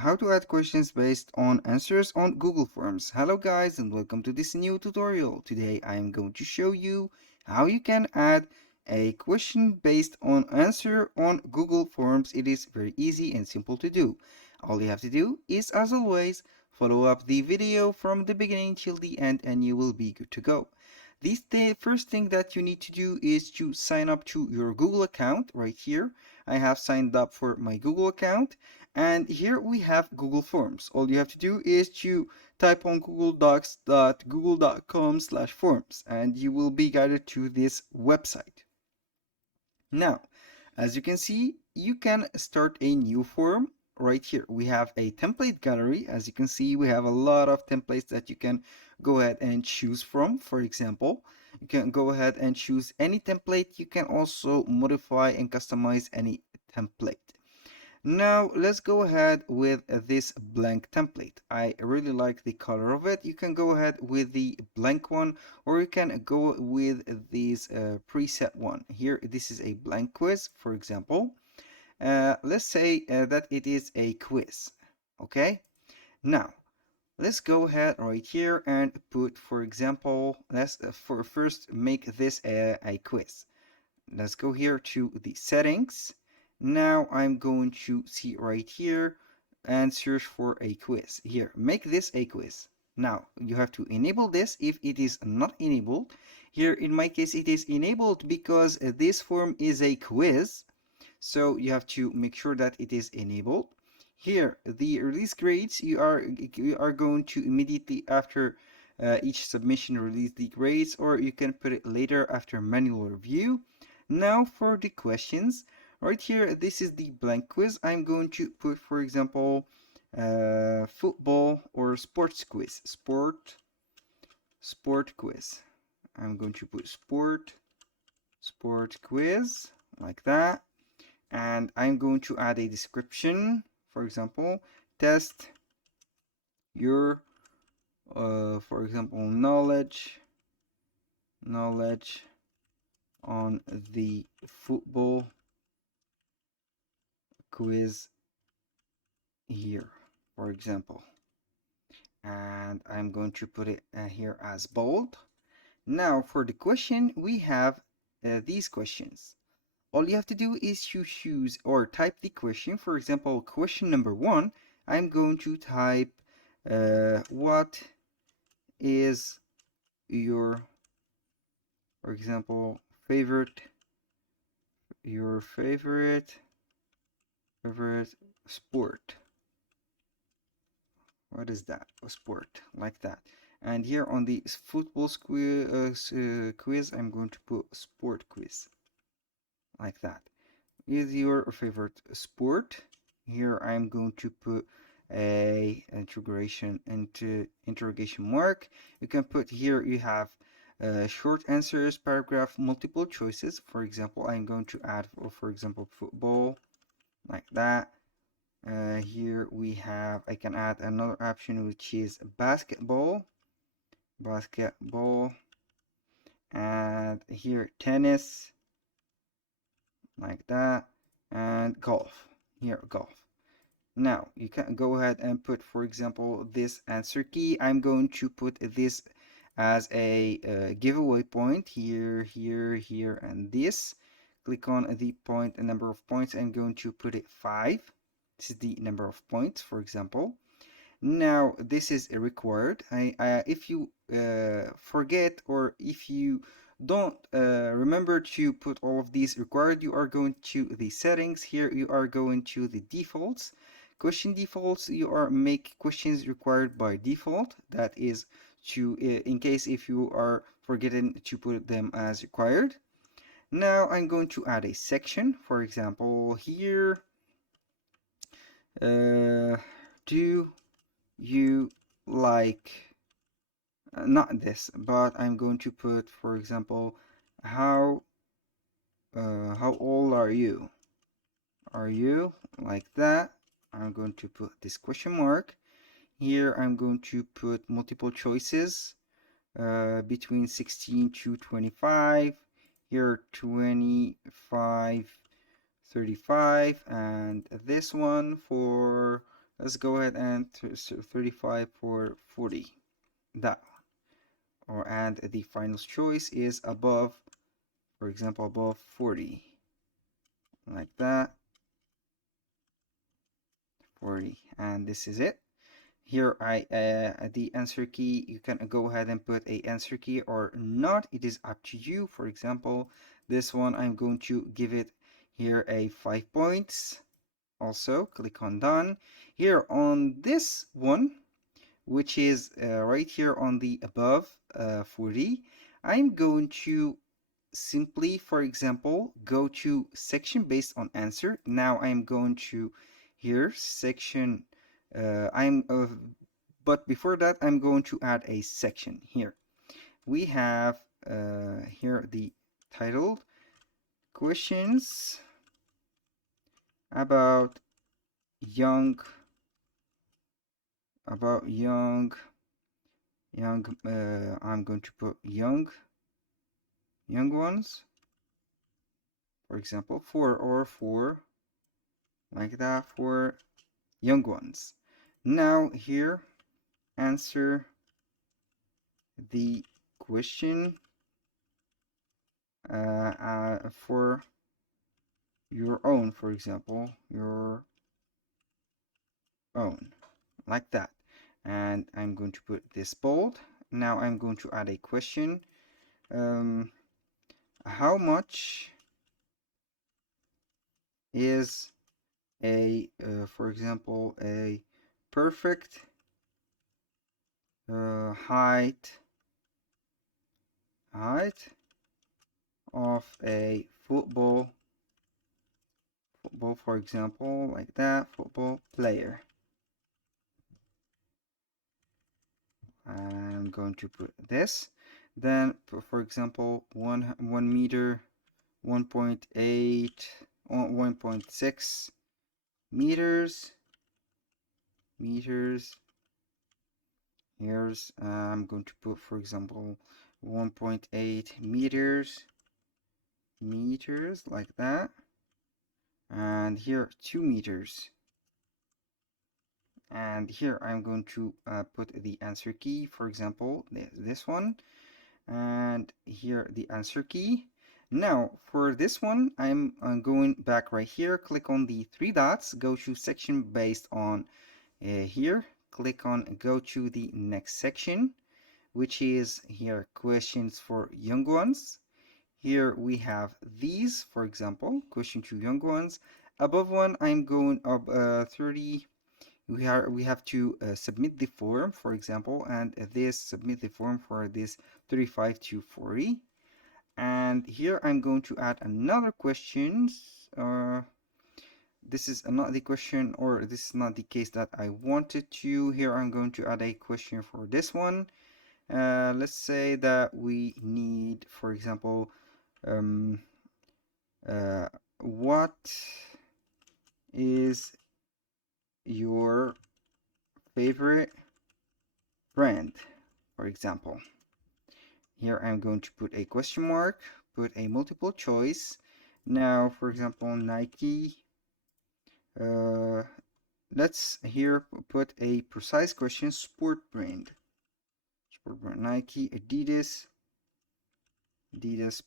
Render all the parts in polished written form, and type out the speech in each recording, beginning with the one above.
how to add questions based on answers on Google Forms. Hello guys and welcome to this new tutorial. Today I am going to show you how you can add a question based on answer on Google Forms. It is very easy and simple to do. All you have to do is, as always, follow up the video from the beginning till the end and you will be good to go. The first thing that you need to do is to sign up to your Google account right here. I have signed up for my Google account, and here we have Google Forms. All you have to do is to type on googledocs.google.com/forms and you will be guided to this website. Now, as you can see, you can start a new form right here. We have a template gallery. As you can see, we have a lot of templates that you can go ahead and choose from. For example, you can go ahead and choose any template. You can also modify and customize any template. Now let's go ahead with this blank template. I really like the color of it. You can go ahead with the blank one, or you can go with this preset one. Here, this is a blank quiz, for example. Let's say that it is a quiz. Okay. Now let's go ahead right here and put, for example, let's for first make this a quiz. Let's go here to the settings. Now I'm going to see right here and search for a quiz. Here, make this a quiz. Now you have to enable this if it is not enabled. Here in my case it is enabled because this form is a quiz. So you have to make sure that it is enabled. Here, the release grades, you are going to immediately after each submission release the grades, or you can put it later after manual review. Now for the questions, right here, this is the blank quiz. I'm going to put, for example, football or sports quiz, sport quiz. I'm going to put sport quiz like that, and I'm going to add a description. For example, test your, for example, knowledge on the football quiz here, for example, and I'm going to put it here as bold. Now for the question, we have these questions. All you have to do is to choose or type the question. For example, question number 1, I'm going to type what is your, for example, your favorite sport. What is that? A sport, like that. And here on the football quiz, I'm going to put sport quiz, like that. Is your favorite sport? Here I'm going to put a interrogation mark. You can put here, you have short answers, paragraph, multiple choices. For example, I'm going to add, for example, football, like that. Here we have, I can add another option which is basketball, and here tennis, like that, and golf, here golf. Now you can go ahead and put, for example, this answer key. I'm going to put this as a giveaway point here, here, and this. Click on the point, a number of points. I'm going to put it 5. This is the number of points, for example. Now this is required. If you forget, or if you don't remember to put all of these required, you are going to the settings. Here you are going to the defaults. Question defaults, you are make questions required by default. That is to in case if you are forgetting to put them as required. Now I'm going to add a section. For example, here, do you like, not this, but I'm going to put, for example, how old are you? Are you, like that? I'm going to put this question mark. Here I'm going to put multiple choices between 16 to 25. Here 25, 35, and this one for Let's go ahead and 35 for 40. That or and the final choice is above, for example, above 40, like that. 40, and this is it. Here the answer key, you can go ahead and put a answer key or not, it is up to you. For example, this one I'm going to give it here a 5 points. Also click on done. Here on this one, which is right here on the above 40, I'm going to simply, for example, go to section based on answer. Now I'm going to here section but before that I'm going to add a section. Here we have here the titled questions about young young I'm going to put young ones, for example, four like that, for young ones. Now here answer the question for your own, for example, your own, like that. And I'm going to put this bold. Now I'm going to add a question. How much is for example, a perfect height of a football, for example, like that, football player? I'm going to put this. Then, for example, 1 meter, 1.8, 1.6 meters. Here's I'm going to put, for example, 1.8 meters, like that. And here 2 meters. And here I'm going to put the answer key, for example, this one, and here the answer key. Now for this one, I'm going back right here, click on the three dots, go to section based on here, click on go to the next section, which is here questions for young ones. Here we have these, for example, question to young ones. Above one, I'm going up 30. We have to submit the form, for example, and this submit the form for this 35 to 40. And here I'm going to add another questions. This is not the question, or this is not the case that I wanted to. Here I'm going to add a question for this one. Let's say that we need, for example, um, what is your favorite brand, for example. Here I'm going to put a question mark, put a multiple choice. Now, for example, Nike. Let's here put a precise question, sport brand. Nike, Adidas,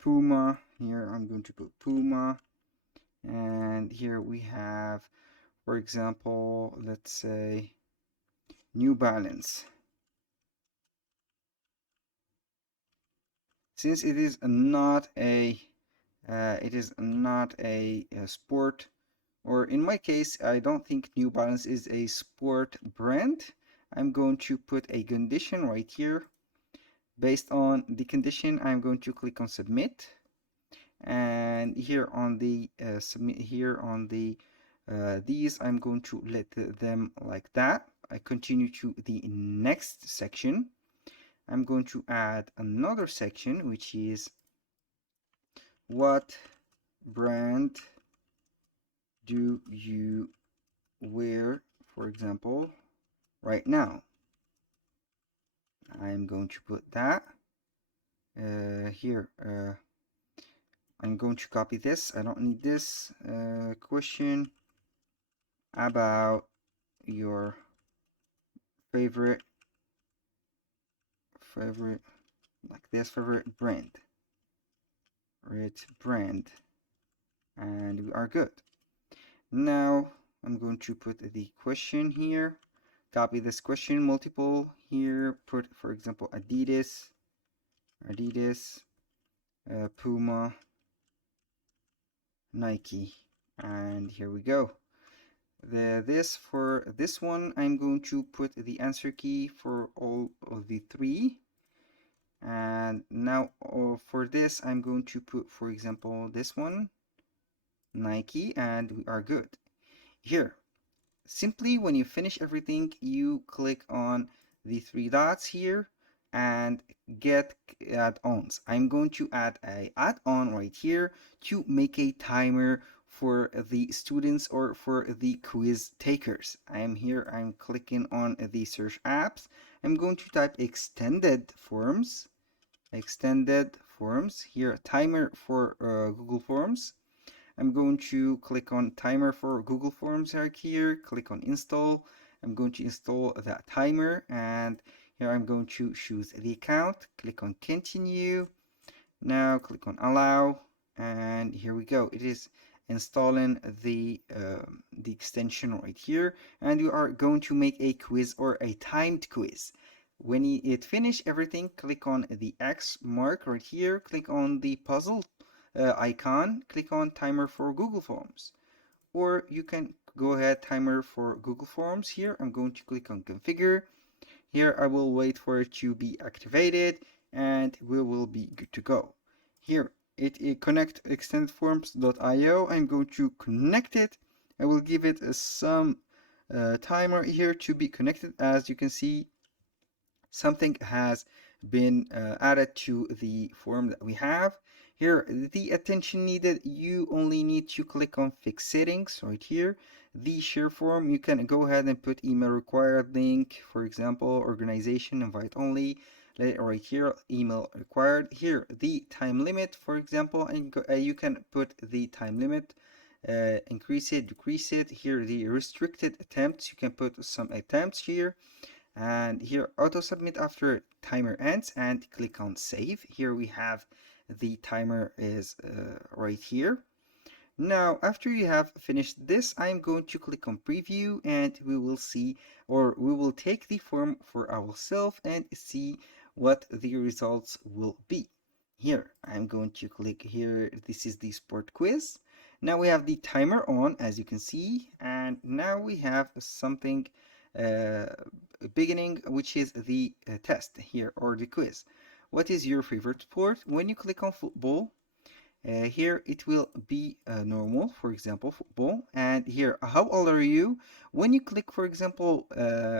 Puma. Here I'm going to put Puma. And here we have, for example, let's say New Balance. Since it is not a sport, or in my case, I don't think New Balance is a sport brand. I'm going to put a condition right here. Based on the condition, I'm going to click on submit, and here on the submit, here on the these, I'm going to let them like that. I continue to the next section. I'm going to add another section, which is what brand do you wear, for example, right now? I'm going to put that here. I'm going to copy this. I don't need this question about your favorite favorite like this favorite brand, and we are good. Now I'm going to put the question here, copy this question multiple here, put for example Adidas, Puma, Nike, and here we go. For this one, I'm going to put the answer key for all of the three. And now for this, I'm going to put, for example, this one, Nike, and we are good. Here, simply when you finish everything, you click on the three dots here and get add-ons. I'm going to add a add-on right here to make a timer for the students or for the quiz takers. I'm clicking on the search apps. I'm going to type extended forms here, timer for Google Forms. I'm going to click on timer for Google Forms right here, click on install. I'm going to install that timer, and here I'm going to choose the account, click on continue. Now click on allow, and here we go. It is installing the extension right here, and you are going to make a quiz or a timed quiz. When it finish everything, click on the X mark right here, click on the puzzle icon, click on timer for Google Forms. Or you can go ahead timer for Google Forms here. I'm going to click on configure. Here I will wait for it to be activated and we will be good to go. Here it connect extendedforms.io. I'm going to connect it. I will give it some timer here to be connected. As you can see, something has been added to the form that we have. Here, the attention needed, you only need to click on fix settings right here. The share form, you can go ahead and put email required link, for example, organization, invite only, right here, email required. Here, the time limit, for example, you can put the time limit, increase it, decrease it. Here, the restricted attempts, you can put some attempts here. And here auto submit after timer ends and click on save. Here we have the timer is right here. Now after you have finished this, I'm going to click on preview and we will see, or we will take the form for ourselves and see what the results will be. Here I'm going to click here, this is the sport quiz. Now we have the timer on, as you can see, and now we have something uh, beginning, which is the test here, or the quiz. What is your favorite sport? When you click on football, here it will be normal, for example, football. And here, how old are you? When you click, for example,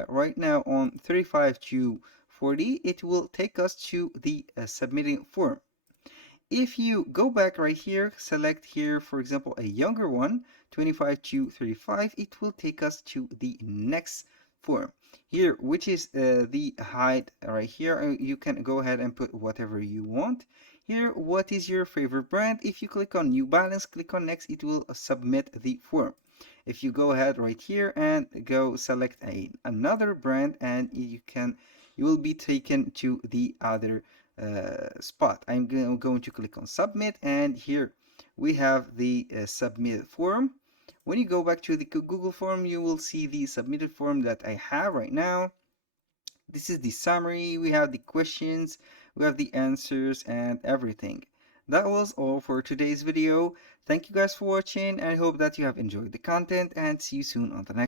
right now on 35 to 40, it will take us to the submitting form. If you go back right here, select here, for example, a younger one, 25 to 35, it will take us to the next form. Here, which is the height right here, you can go ahead and put whatever you want. Here, what is your favorite brand? If you click on New Balance, click on Next, it will submit the form. If you go ahead right here and go select another brand, and you will be taken to the other spot. I'm going to click on submit, and here we have the submit form. When you go back to the Google form, you will see the submitted form that I have right now. This is the summary. We have the questions, we have the answers, and everything. That was all for today's video. Thank you guys for watching, and I hope that you have enjoyed the content, and see you soon on the next